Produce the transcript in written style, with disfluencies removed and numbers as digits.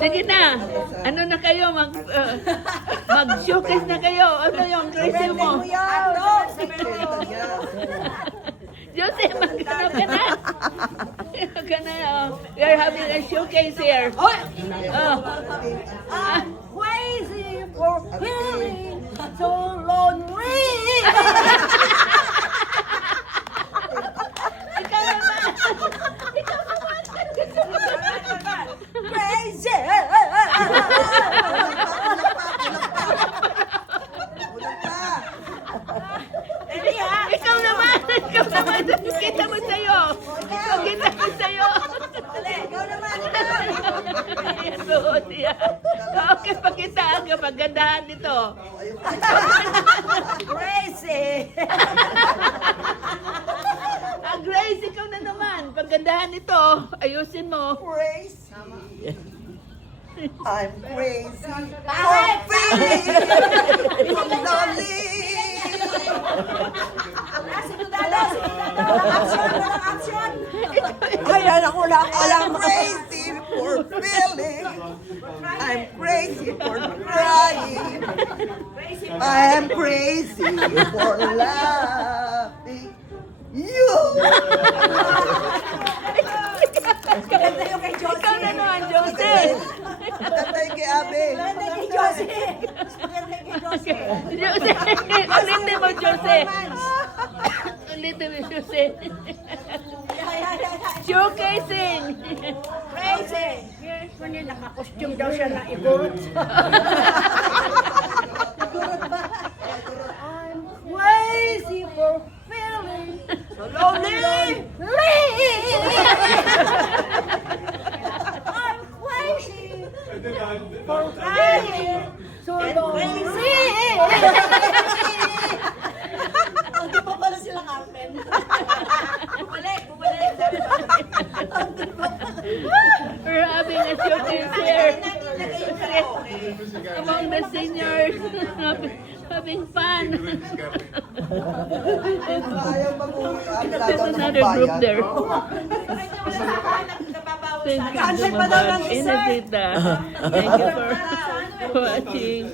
Sige na. Ano na kayo? Mag-showcase na kayo. Ano yung crazy mo? Jose, magkano ka na? Ka na, You're having a showcase here. Oh. I'm crazy for feeling so lonely. Ikaw naman. Crazy. Ikaw naman. Ikaw naman. Kita mo sa'yo. Kita mo sa'yo. Ikaw naman. Suot yan. Okay, pakita ang kapagandahan nito. Crazy. Grace, ikaw na naman. Pagandahan nito. Ayusin mo. Crazy. I'm crazy for Bakit? feeling so lonely. Action. Ayan ako lang. I'm crazy for feeling. I'm crazy for crying. I am crazy for laughing. You. Ikaw na naman, Jose. Tatay kay Abe. Jose. Ulitin mo, Jose. Ulitin mo, Jose. Showcasing. Crazy. Yes, kung naka-costume daw siya na igurot. I'm crazy for feeling so lonely. I'm crazy for crying so lonely. Hindi pa pala sila Carmen. Bumalik. We're having a showcase here. Among the seniors. Having fun. Ayaw mag-uwi. There's another group there. Thank you so much. Inasita. Thank you for watching.